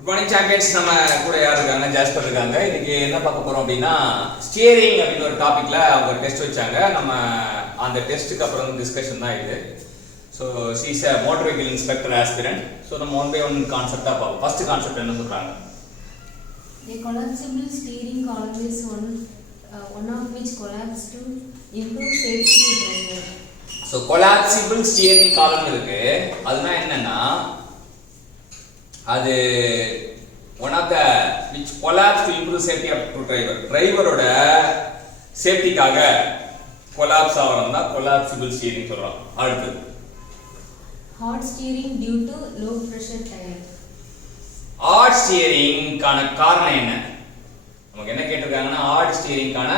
Good morning champions. நம்ம கூட யார் இருக்காங்க? ஜாஸ்பர் இருக்காங்க. இன்னைக்கு என்ன பார்க்க போறோம் அப்படின்னா, ஸ்டியரிங் அப்படின்னு ஒரு டாபிக்ல அவங்க டெஸ்ட் வச்சாங்க. நம்ம அந்த டெஸ்ட்டுக்கு அப்புறம் டிஸ்கஷன் தான் இது. So she's a motor vehicle inspector aspirant. So நம்ம ஒன் பை ஒன் கான்செப்டாக பார்ப்போம். ஃபர்ஸ்ட் கான்செப்ட் என்ன சொல்றாங்க? A collapsible steering column is one of which collapse to improve safety to driver. So collapsible steering column இருக்கு. அதுனா என்னன்னா, அது one of the which collapse to improve safety of to driver. டிரைவரோட சேஃப்டிக்காக collapse ஆகிறோம் தான் கொலாப்சிபிள் ஸ்டியரிங் சொல்றோம். அடுத்து Hot steering due to low pressure tire. Hard ஸ்டியரிங்கான காரணம் என்ன? நமக்கு என்ன கேட்டிருக்காங்கன்னா, ஹார்ட் ஸ்டியரிங்கான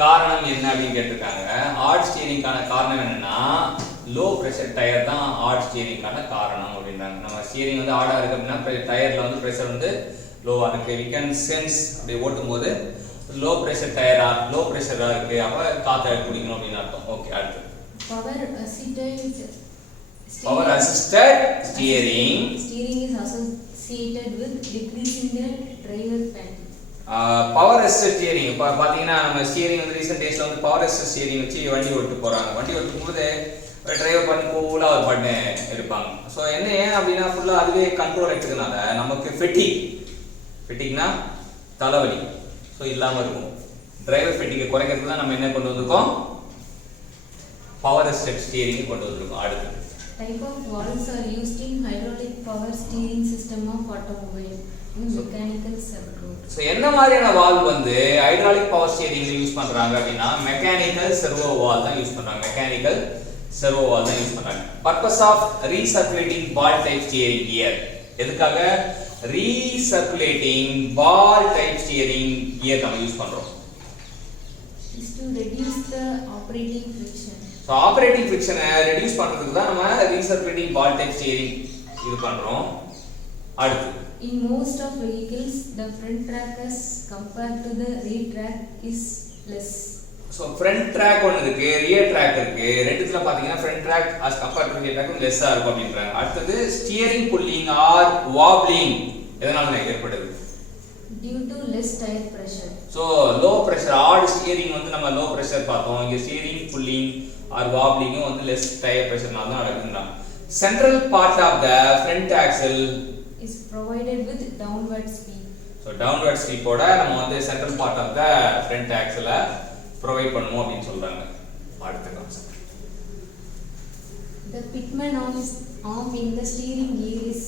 காரணம் என்ன அப்படின்னு கேட்டிருக்காங்க. ஹார்ட் ஸ்டியரிங்கான காரணம் என்னன்னா, லோ பிரஷர் டயர் தான் ஹார்ட் ஸ்டியரிங்கான காரணம் அப்படின்றாங்க. நம்ம ஸ்டியரிங் வந்து ஹார்டா இருக்கு அப்படின்னா டயர்ல வந்து பிரஷர் வந்து லோவா இருக்கு. வி கேன் சென்ஸ் அப்படி ஓட்டும் போது லோ பிரஷர் டயரா லோ பிரஷரா இருக்கு, அப்ப காத்த குடிக்கணும் அப்படின்னு அர்த்தம். ஓகே, அடுத்து Power assisted steering is associated with decreasing the driver fatigue. Power assisted steering இப்போ பார்த்தீங்கன்னா, நம்ம ஸ்டியரிங் வந்து ரீசெண்ட் டேஸ்ல வந்து பவர் அசிஸ்டட் ஸ்டியரிங் வச்சு வண்டி ஓட்டு போறாங்க. வண்டி ஓட்டும் போது டிரைவர் பண்ணி கூலாக ஒரு பண்ணு இருப்பாங்க. ஸோ என்ன ஏன் அப்படின்னா, ஃபுல்லாக அதுவே கண்ட்ரோல் எடுத்துக்கனால நமக்கு ஃபெட்டிக்னா தலைவலி ஸோ இல்லாமல் இருக்கும். டிரைவர் ஃபெட்டிக்கை குறைக்கிறதுக்கு தான் நம்ம என்ன கொண்டு வந்திருக்கோம், பவர் அசிஸ்டட் ஸ்டியரிங் கொண்டு வந்திருக்கோம். அடுத்து Type of valves are used in hydraulic power steering system of automobile in mechanical servo. So என்ன மாதிரியான வால்வ் வந்து ஹைட்ராலிக் பவர் ஸ்டியரிங்ல யூஸ் பண்றாங்க அப்படின்னா, மெக்கானிக்கல் சர்வோ வால்வ் தான் யூஸ் பண்றாங்க. மெக்கானிக்கல் சர்வோ வால்வ் தான் யூஸ் பண்றாங்க. Purpose of recirculating ball type steering gear. எதுக்காக? Recirculating ball type steering gear நம்ம யூஸ் பண்றோம். Is to reduce the operating friction. So operating ஃபிரிக்ஷனை ரெடியூஸ் பண்றதுக்கு தான் நம்ம ரீசர்க்குலேட்டிங் பால் டைப் ஸ்டியரிங் இது பண்றோம். அடுத்து In most of vehicles, the front track as compared to the rear track is less. So front track ஒன்று இருக்கு, ரியர் ட்ராக் இருக்கு. ரெண்டுத்துல பாத்தீங்கன்னா front track as compared to rear track லெஸ்ஸா இருக்கும் அப்படின்றாங்க. அடுத்தது ஸ்டியரிங் புல்லிங் ஆர் வாப்லிங் எதனால ஏற்படுது? Due to less tire pressure. So low pressure hard steering வந்து நம்ம லோ பிரஷர் பார்த்தோம். இங்க ஸ்டியரிங் புல்லிங் ஆர் வாப்லிங்கும் வந்து லெஸ் டயர் பிரஷர்னால தான் நடக்குதுன்றாங்க. Central part of the front axle is provided with downward sweep. So downward ஸ்வீப்போட நம்ம வந்து central part of the front ஆக்சலை ப்ரொவைட் பண்ணுவோம் அப்படின்னு சொல்றாங்க. அடுத்த concept, The pitman arm in the steering gear is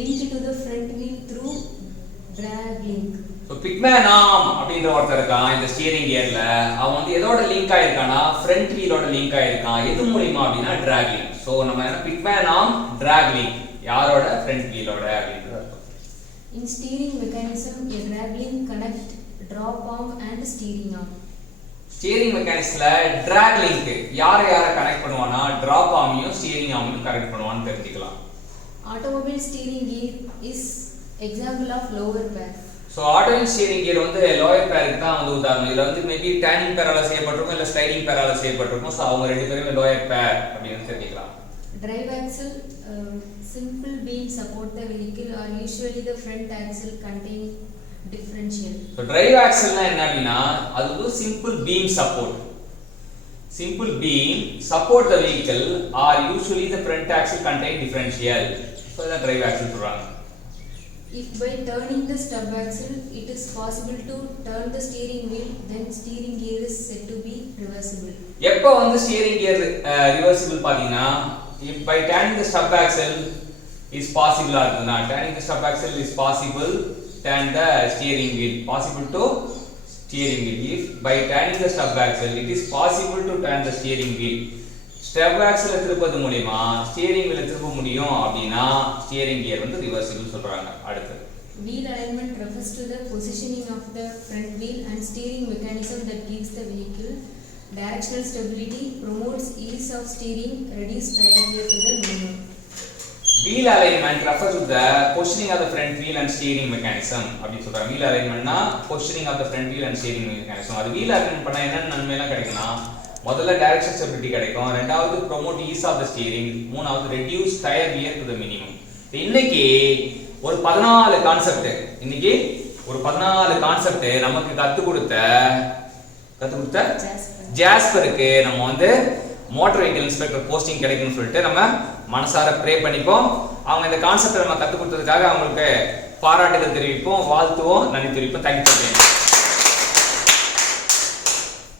linked to the front wheel through drag link. So pitman arm அப்படின்ற ஒருத்தர் இருக்கான் இந்த ஸ்டியரிங் கியர்ல. அவன் வந்து எதோட லிங்க் ஆயிருக்கானா, ஃப்ரண்ட் வீலோட லிங்க் ஆயிருக்கான். எது மூலியமா அப்படின்னா டிராக் லிங்க். ஸோ நம்ம என்ன பிக்மேன் ஆர்ம் டிராக் லிங்க் யாரோட? ஃப்ரண்ட் வீலோட அப்படின்றது. In steering mechanism, a drag link connect drop arm and steering arm. Steering மெக்கானிக்ஸ்ல டிராக் லிங்க் யாரை கனெக்ட் பண்ணுவானா, டிராப் ஆர்மையும் ஸ்டியரிங் ஆர்மையும் கனெக்ட் பண்ணுவான்னு தெரிஞ்சுக்கலாம். Automobile steering gear is example of lower pair. So automobile steering gear வந்து lower பேருக்கு தான் வந்து உதாரணம். இதுல வந்து மேபி டேனிங் பேரால செய்யப்பட்டிருக்கும், இல்ல ஸ்லைடிங் பேரால செய்யப்பட்டிருக்கும். ஸோ அவங்க ரெண்டு பேருமே லோயர் பேர் அப்படின்னு தெரிஞ்சுக்கலாம். Drive axle, simple beam support the vehicle or usually the front axle contain differential. So drive ஆக்சல்னா என்ன அப்படின்னா, அது வந்து simple beam support. Simple beam support the vehicle are usually the front axle contain differential. So இதான் drive axle சொல்றாங்க. If by turning the stub axle it is possible to turn the steering wheel, then steering gear is said to be reversible. எப்போ வந்து steering gear reversible பாத்தீங்கன்னா, if by turning the stub axle is possible ஆகுதுன்னா, turning the stub axle is possible, turn the steering wheel possible to steering wheel. If by turning the stub axle it is possible to turn the steering wheel, stub ஆக்சலை திருப்பது மூலமா steering வீலை திருப்ப முடியும் அப்படின்னா steering gear வந்து reversible சொல்றாங்க. அடுத்து Wheel alignment refers to the positioning of the front wheel and steering mechanism that gives the vehicle directional stability, promotes ease of steering, reduce tire wear to the minimum. Wheel alignment refers to the positioning of the front wheel and steering mechanism அப்படி சொல்றாங்க. Wheel alignmentனா positioning of the front wheel and steering mechanism. அது wheel alignment பண்ணா என்ன நன்மை எல்லாம் கிடைக்கும்னா, முதல்ல direction stability கிடைக்கும், ரெண்டாவது promote ease of the steering, மூணாவது reduce tyre wear to the minimum. இன்னைக்கு ஒரு 14 கான்செப்ட் இன்னைக்கு ஒரு 14 கான்செப்ட் நமக்கு கத்து கொடுத்த ஜாஸ்பருக்கு நம்ம வந்து மோட்டார் வெஹிக்கிள் இன்ஸ்பெக்டர் போஸ்டிங் கிடைக்கும்னு சொல்லிட்டு நம்ம மனசார ப்ரே பண்ணிப்போம். அவங்க இந்த கான்செப்டை நம்ம கத்து கொடுத்ததுக்காக அவங்களுக்கு பாராட்டுகள் தெரிவிப்போம், வாழ்த்துவோம், நன்றி தெரிவிப்போம். தேங்க்யூ.